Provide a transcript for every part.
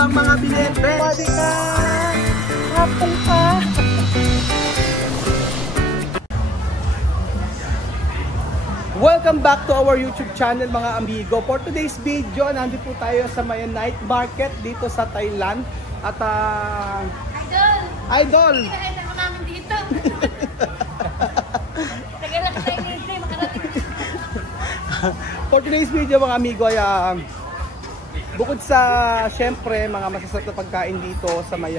bang mga binete? Pwede ka! Hapon ka! Welcome back to our YouTube channel mga amigo. For today's video, nandito po tayo sa may night market dito sa Thailand. At Idol! Kinakita mo namin dito. Tagal lang tayo nito, makarating. For today's video mga amigo ay bukod sa syempre mga masasarap na pagkain dito sa may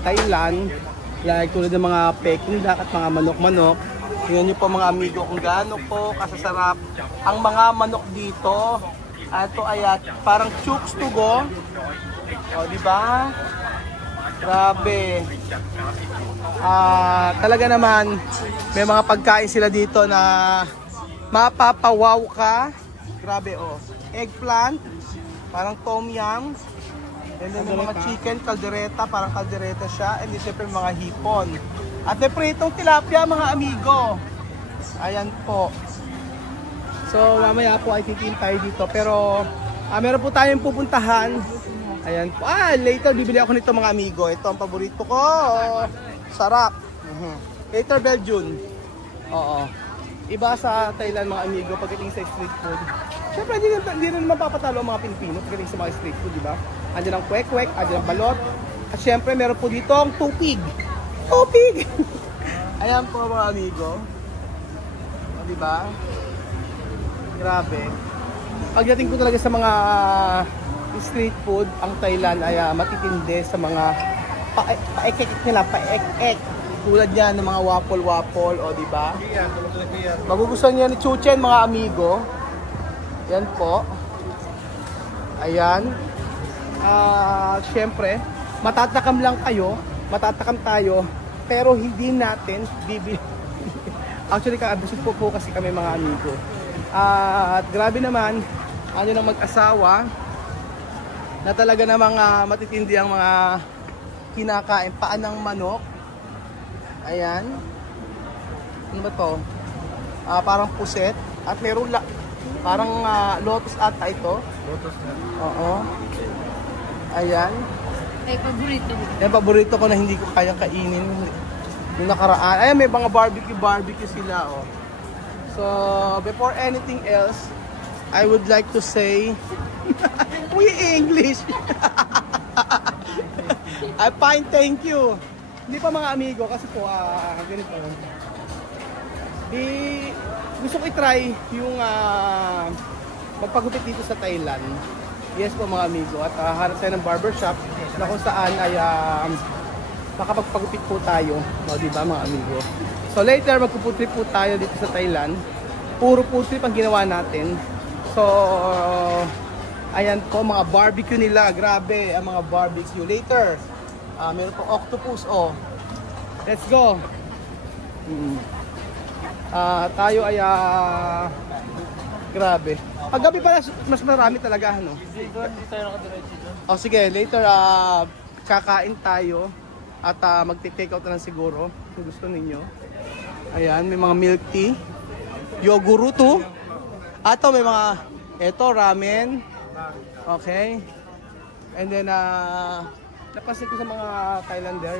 Thailand, like tulad ng mga Peking duck at mga manok-manok. Tingnan nyo po mga amigo kung gaano po kasasarap ang mga manok dito. Ito ay parang chooks to go. O, diba? Grabe. Talaga naman may mga pagkain sila dito na mapapawaw ka. Grabe oh. Eggplant, parang tom yum. And then yung mga chicken, kaldereta, parang kaldereta siya. And then siyempre mga hipon. At may pritong tilapia mga amigo. Ayan po. So mamaya po ay titiin tayo dito. Pero meron po tayong pupuntahan. Ayan po. Later bibili ako nito mga amigo. Ito ang paborito ko. Sarap. Later Belgian. Oo. Iba sa Thailand mga amigo pagdating sa street food. Siyempre hindi rin mapapatalo ang mga Pilipino pagdating sa mga street food, di ba? Andiyan ang kwek-kwek, andiyan ang balot. At siyempre meron po dito ang tupig. Tupig! Ayan po mga amigo. O, diba? Grabe. Pagdating ko talaga sa mga street food, ang Thailand ay matitindi sa mga paek-ek nila, paek-ek. Tulad yan ng mga waffle-waffle, o diba? Magugustuhan niya ni Chuchen mga amigo. Yan po. Ayan. Siyempre, matatakam lang kayo. Matatakam tayo, pero hindi natin bibili. Actually, kaabusog po kasi kami mga amigo. At grabe naman, ano ng mag-asawa na talaga namang matitindi ang mga kinakain. Paan ng manok. Ayan. Ano ba to? Parang puset. At meron parang lotus ata ito. Lotus na. Oo. Ayan. Ay, paborito. Yung paborito ko na hindi ko kayang kainin yung nakaraan. Ayan, may mga barbecue sila, oh. So, before anything else, I would like to say, we English. I fine, thank you. Hindi pa mga amigo, kasi po, ganito. Gusto ko i-try yung magpagupit dito sa Thailand. Yes po mga amigo, at harap tayo ng barbershop na kung saan ay makapagpagupit po tayo, no, diba mga amigo? So later magpuputrip po tayo dito sa Thailand. Puro food trip ang ginawa natin. So ayan po mga barbecue nila, grabe ang mga barbecue. Later meron po octopus, oh. Let's go. Tayo ay grabe. Paggabi pala mas marami talaga, ano? O sige, later kakain tayo at magte-take out na lang siguro kung gusto ninyo. Ayan, may mga milk tea, yogurt. Ato may mga ramen. Okay. And then napansin ko sa mga Thailander,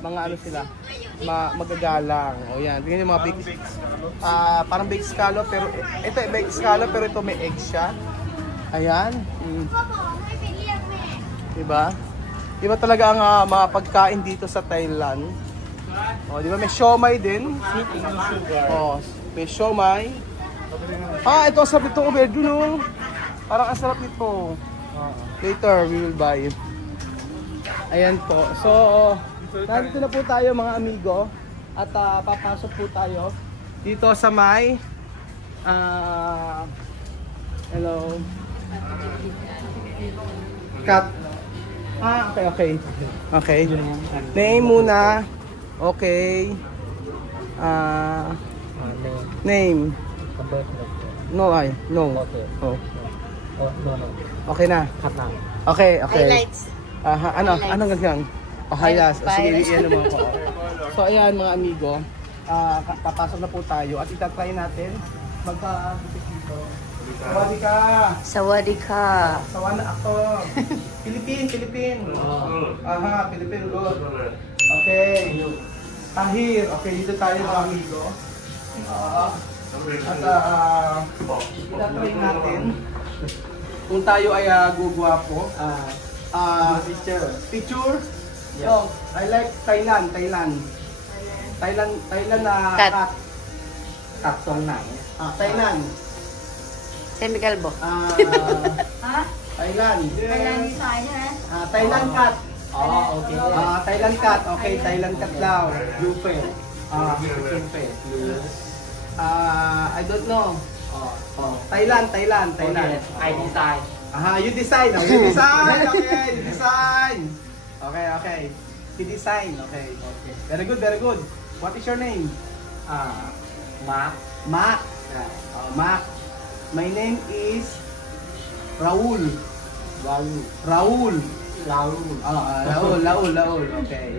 mga ano sila, magagalang. O yan, tingnan yung mga big, parang big scallop, pero ito big scallop, pero ito may egg siya. Ayan. Diba? Diba talaga ang mga pagkain dito sa Thailand? O, diba may siomai din? O, may siomai. Ito ang sarap nito, Uberduno. Parang ang sarap nito. Later, we will buy it. Ayan po. So, nandito na po tayo mga amigo. At papasok po tayo dito sa may hello. Cut. Okay. Name muna. Okay. Name. No. Oh. Okay na. Okay. Highlights. Anong ganyan? Highlights. Sige, iyan naman po. So ayan mga amigo, papasok na po tayo at itatry natin magpa-gupit dito. Sawadi ka. Sawadee ka. Sawana ako. Philippine. Aha, Philippine, good. Okay. Tahir. Okay, dito tayo mga amigo. At itatry natin kung tayo ay gugwapo. Picture. So, I like Thailand na Cat. cat song na. Thailand. Semikalbo. Ha? Thailand. Kailan di sa akin, ha? Thailand cat. Okay. Thailand cat. Okay, Thailand cat daw. Jupe. Jupe. I don't know. Thailand. I design. You design. You design. Okay, you design. Okay. You design. Okay. Very good. What is your name? Mark. Mark. Mark. My name is Raul. Raul. Okay.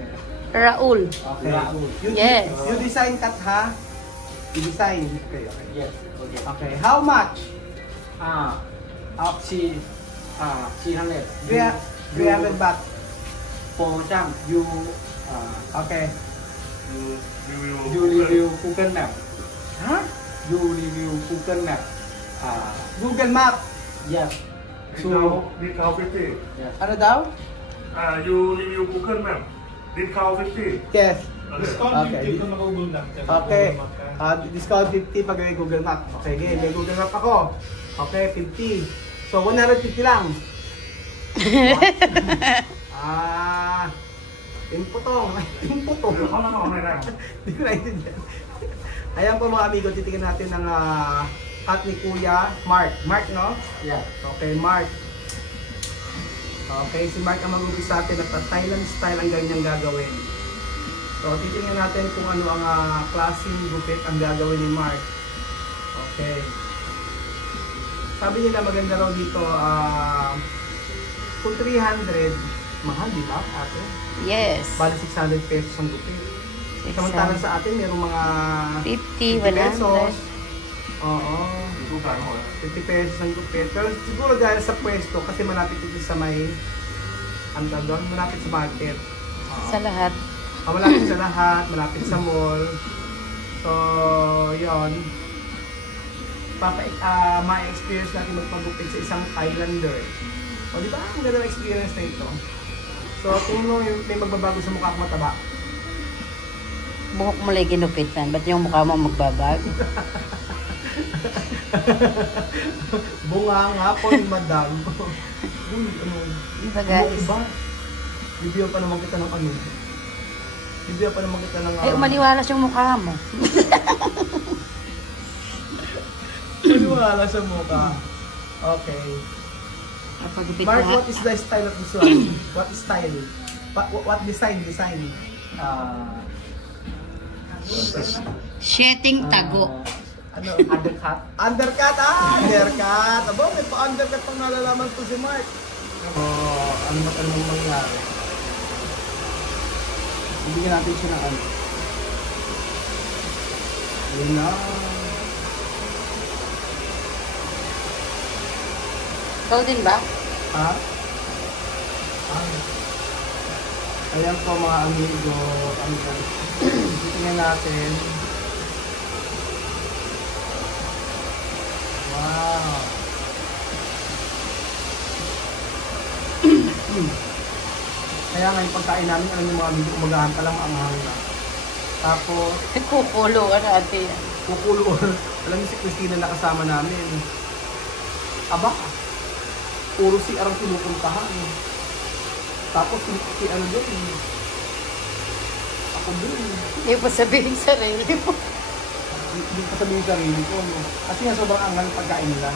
Raul. Okay. Raul. Yes. You design cat, ha? You design. Okay. Yes. Okay. Okay. How much? She 300. 300 baht. For jump, you Okay. you review Google Map. Huh? You review Google Map. Google Map. Yes. Discount 50. Ano daw? You review Google Map. Discount 50. Yes. Okay. Okay. Discount 50 pag may Google Map. Okay, game. May Google Map ako. Okay, 50. So, 150 lang. Imputong. Hindi ko naintindihan. Ayan po mga amigo, titignan natin ng cat ni Kuya Mark. Mark, no? Yeah. Okay, Mark. Okay, si Mark ang mag-umpisa sa atin at Thailand style ang ganyang gagawin. So, titingnan natin kung ano ang klaseng gupit ang gagawin ni Mark. Okay. Sabi nila maganda raw dito, kung 300, mahal, di ba, ate? Yes. Bali 600 pesos ang gupit. Samantalang sa atin, mayroong mga 50, 50 pesos. 100. Oo. 50 pesos ang gupit. Pero siguro dahil sa pwesto, kasi malapit ito sa may, ano doon, malapit sa market. Sa lahat. Malapit sa lahat, malapit sa mall. So, yun. Ma-experience natin magpagupit sa isang Thailander. O, di ba? Ang ganda ng experience na ito. So, kung may magbabago sa mukha ko mataba. Buhok mo lang ginupitan. Ba't yung mukha mo magbabag? Bunga nga po ni Madam. Uy, ano? Diba guys? Iba. Bibigyan pa naman kita ng ano. Bibigyan pa naman kita ng... Ay, umaliwalas yung mukha mo. Maniwala sa mukha. Okay. Kapagupit Mark, na. what is the style of this one? What is style? What design? Sheting tago. Ano? Undercut. Undercut! Undercut! Aba, may pa-undercut pang nalalaman to si Mark. Ano mangyari? Ibigyan natin siya ng ano. Yun na. Ikaw din ba? Ha? Ayan po mga amigo. Tingnan natin. Wow. Kaya nga yung pagkain namin, alam yung mga amigo, umagahan pa lang maanghang na. Tapos, Kukulo ka na ate. kukulo. Alam niyo si Christina na kasama namin. Aba, puro si Arang pinupuntahan. Tapos si ano doon. Ako doon. Hindi pa sabihin sarili mo. Hindi ko sabihin sa sarili ko. No? Kasi nga sobrang angal yung pagkain nila.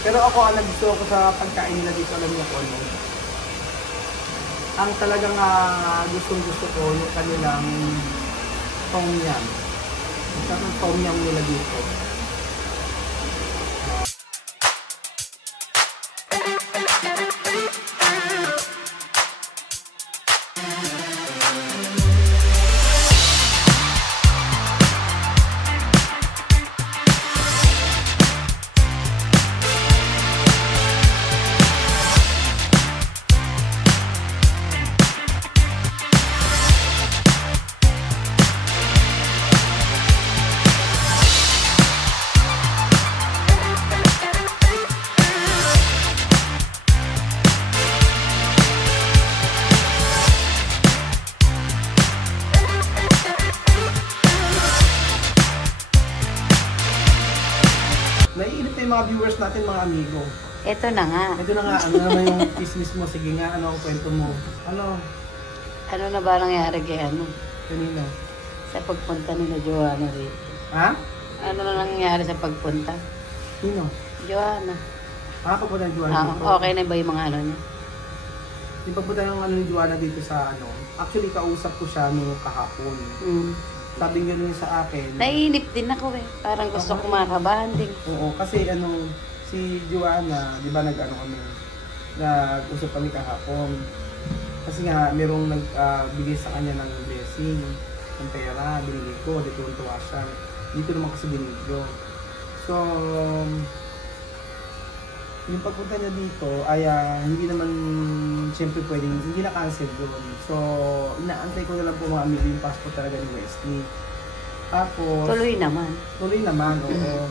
Pero ako, ang gusto ko sa pagkain nila dito, alam niyo ko, no? Ang talagang gustong gusto ko, yung kanilang tom yum. Ang tom yum nila dito. mga viewers natin, mga amigo. Ito na nga. Ito na nga, ano naman yung business mo? Sige nga, ano ang kwento mo? Ano? Ano na ba nangyari kay ano? Kanina? Sa pagpunta nila Joanna rito. Ha? Ano na nangyari sa pagpunta? Sino? Joanna. Papunta ng Juana Ah, dito. okay na ba yung mga ano niya? Yung pagpunta ng ano ni Juana dito sa ano, actually kausap ko siya nung kahapon. Mm. Sabi niya rin sa akin. Naiinip din ako eh. Parang gusto ko makabanding. Oo, kasi ano, si Joanna, di ba nag-ano kami, nag-usap kami kahapon. Kasi nga, merong nagbigay sa kanya ng blessing, ng pera, binigay ko, dito tuwa siya. Dito naman kasi binigyo. So, yung pagpunta niya dito ay hindi naman siyempre pwedeng, hindi na-cancel doon. So, inaantay ko na lang po mga amigo yung passport talaga ni Wesley. Tapos, Tuloy naman. tuloy naman, oo.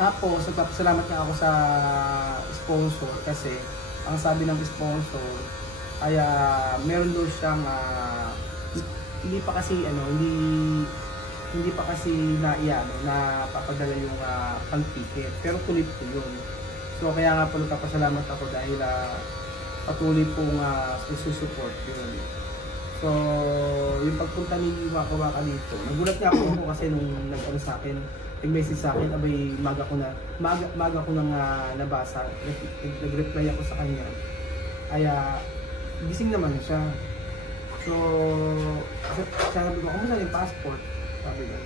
Tapos, nagpapasalamat nga ako sa sponsor kasi ang sabi ng sponsor ay meron daw siyang hindi pa kasi ano, hindi pa kasi na papadala yung pang-ticket, pero tuloy po yun. So kaya nga po nagpapasalamat ako dahil patuloy pong isusupport yun. So yung pagpunta ni Waka Waka dito, nagulat nga ako kasi nung nag-ano sa akin, nag-message sa akin, abay maga ko nang nabasa, nag-reply ako sa kanya. Ay gising naman siya. So sabi ko, kamusta yung passport? Sabi niya.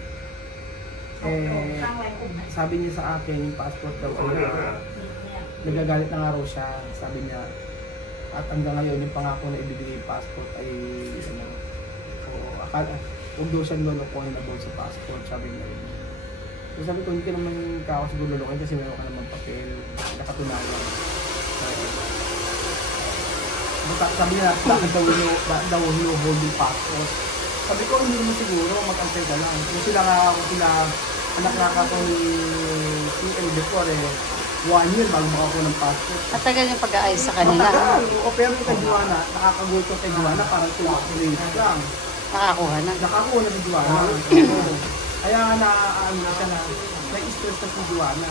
Sabi niya sa akin, yung passport daw ay nagagalit na nga raw siya. Sabi niya, at hanggang ngayon, yung pangako na ibibigay yung passport ay ano, huwag daw siya lolokohin about sa passport, sabi niya. So sabi ko, hindi ka naman ako siguro lolokohin kasi meron ka naman papel, nakatunayan. Sabi niya, bakit daw hold yung passport? Sabi ko, hindi mo siguro, mag-antay ka lang. Kung sila anak na ako ni CM before 1 year bago makakuha ng passport. Matagal yung pag-aayos sa kanila. Matagal. O pero kay Juana, nakakaguto kay Juana, parang 2 days lang. Nakakuha na. Nakakuha na si Juana. Kaya ano na siya na, may stress na si Juana.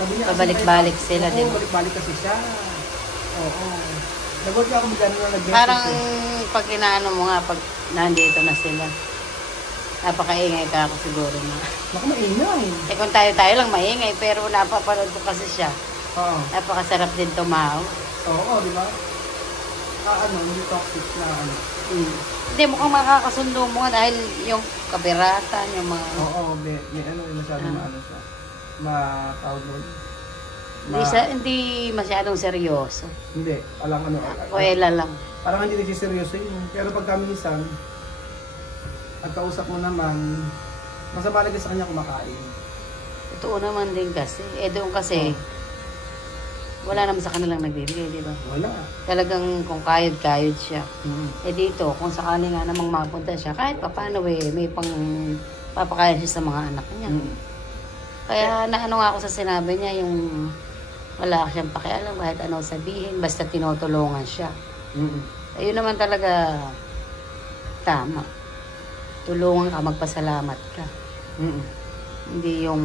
Sabi niya, Pabalik-balik sila, di ba? Balik-balik kasi siya. Oo. Nagot ka ako magano na nag-message. Parang pag inaano mo nga, pag nandito na sila, napakaingay ka ako siguro na. Naku, maingay. Eh kung tayo lang maingay, pero napapanood ko kasi siya. Oo. Napakasarap din tumaw. Oo, di ba? Hindi toxic na ano. Hindi, mukhang makakasundo mo nga dahil yung kabiratan, yung mga... Oo, may masyadong ano siya. Tawag mo. Hindi masyadong seryoso. Hindi, alam ano. Kuwela lang. Parang hindi nagsiseryoso yun. Pero pagka minsan, at kausap mo naman, masama lagi sa kanya kumakain. Totoo naman din kasi. Doon kasi, wala naman sa kanilang nagbibigay, di ba? Wala. Talagang kung kayod siya. Dito, kung sakali nga namang mapunta siya, kahit pa paano may pang papakaya siya sa mga anak niya. Kaya naano nga ako sa sinabi niya, yung wala siyang pakialam kahit ano sabihin, basta tinutulungan siya. Ayun naman talaga tama. Tulungan ka, magpasalamat ka. Hindi yung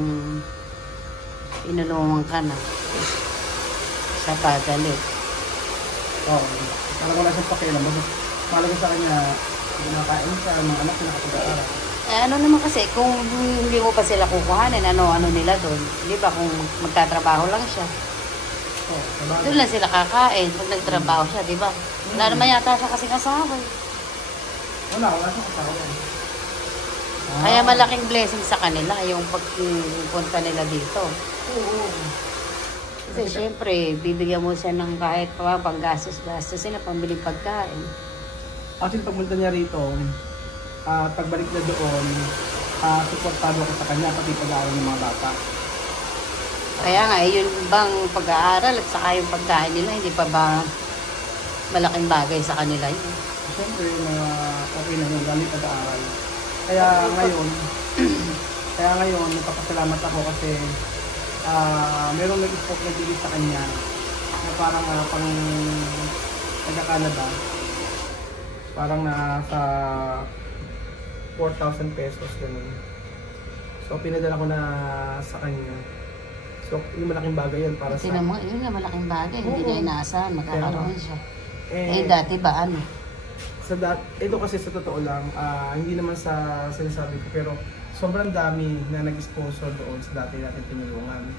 inulungan ka na sa pagalit. Oo. Parang wala siyang pakialam. Malaga sa kanya, kumakain siya, mga anak na nakapag-aaral. Ano naman kasi, kung hindi mo pa sila kukuhanin, ano nila doon. Di ba, kung magtatrabaho lang siya. Doon lang sila kakain pag nagtrabaho siya, di ba? Wala naman yata siya kasing asawa. Wala siyang asawa. Kaya malaking blessing sa kanila yung pagpunta nila dito. Oo. Kasi syempre, bibigyan mo siya ng kahit pa panggastos-gastos sila, pambiling pagkain. Actually, pagpunta niya rito, pagbalik na doon, supportado ako sa kanya, pati pag-aaral ng mga bata. Kaya nga, yun bang pag-aaral at saka yung pagkain nila, hindi pa ba malaking bagay sa kanila yun? Siyempre, okay na yun, dami pag-aaral. Kaya ngayon, nagpapasalamat ako kasi merong nag-spoke na bigay sa kanya na parang pang taga-Canada. Parang nasa 4,000 pesos ganun. So pinadala ko na sa kanya. So, yung malaking bagay yun para sa... Tinan mo, yun nga malaking bagay. Hindi niya inaasahan, magkakaroon siya. Eh, Dati ba ano? Ito kasi sa totoo lang, hindi naman sa sinasabi ko, pero sobrang dami na nag-sponsor doon sa dati natin tinulungan.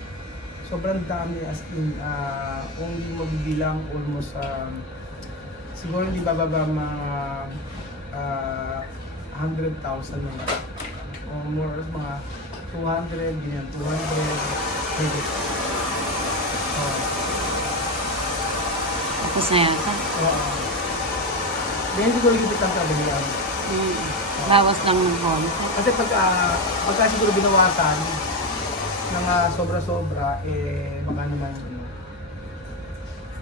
Sobrang dami as in, kung hindi mo bibilang, almost, siguro hindi bababa mga 100,000 mga, o more or mga 200, ganyan, 200, maybe. Tapos na yata. Ganyan siguro yung bitang sabi nila. Bawas lang ng konti. Kasi pagka siguro binawasan ng sobra-sobra, baka naman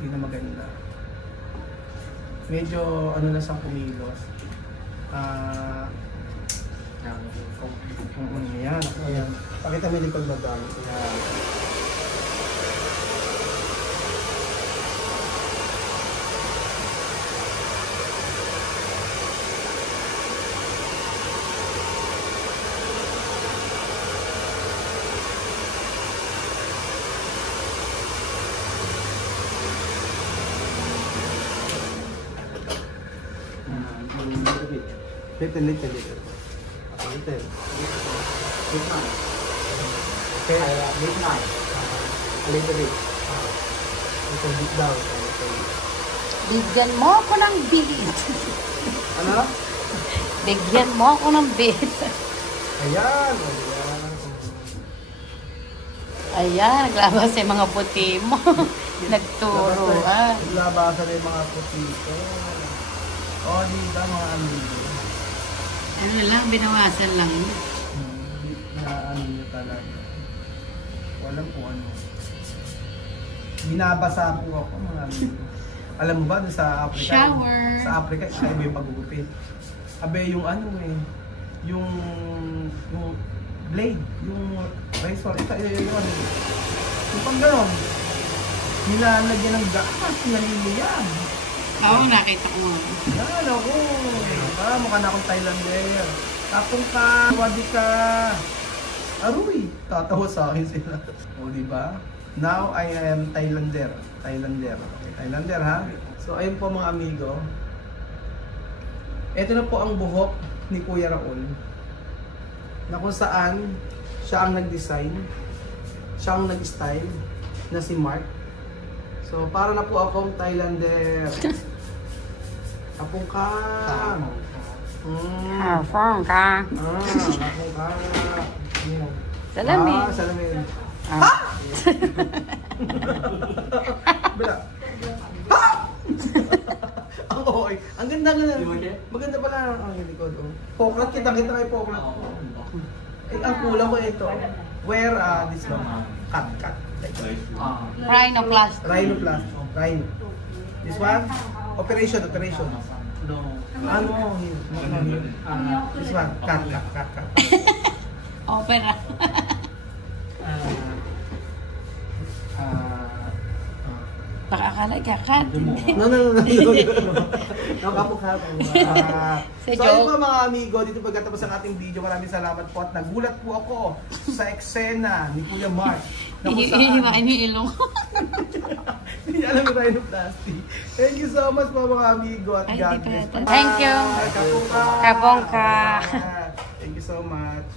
hindi na maganda. Medyo ano na siyang kumilos. Yan. Ayan. Pakita mo yung likod mo doon. Ayan. Little. Little. Midnight. Okay. Midnight. A little bit. Little bit down. Bigyan mo ako ng beat. Ano? Bigyan mo ako ng beat. Ayan. Ayan, naglabas yung mga puti mo. Nagturo, ha? Labasan na yung mga puti ko. O, diba mga amigo? Ano lang, binawasan lang. Na ano nyo talaga. Walang kung ano. Binabasa po ako mga amigo. Alam mo ba, sa Africa? Shower. Sa Africa, iba yung pagugupit. Abe, yung ano yung blade, yung razor, ito yung ano. Yung pang gano'n, nilalagyan ng gatas, naliliyan. Oo, nakita ko nga. Yan ako. Mukha na akong Thailander. Tapong ka, wadi ka. Aruy, tatawa sa akin sila. O, diba? Now, I am Thailander. Okay, Thailander ha? So, ayun po mga amigo. Ito na po ang buhok ni Kuya Raul. Na kung saan siya ang nag-design, siya ang nag-style, na si Mark. So, para na po akong Thailander. Kapong ka. Kapong ka. Kapong ka. Salamin. Salamin. Ha? Bila. Ha! Ang okay. Ang ganda nga. Maganda pala ang likod. Poklat, kita-kita kay Poklat. Ang kulang ko ito. Where this one? Cut. Rhinoplasty. Rhino. This one? Operation. No. Ano? This one? Cut. Opera. Baka akala ikakat. No. Nakapukhat. So ayun po mga amigo, dito pagkatapos ang ating video, maraming salamat po at nagulat po ako sa eksena ni Kuya Mark. Ihiwain yung ilong. Hindi alam yung rhinoplasty. Thank you so much po mga amigo at God bless. Thank you. Kapong ka. Kapong ka. Thank you so much.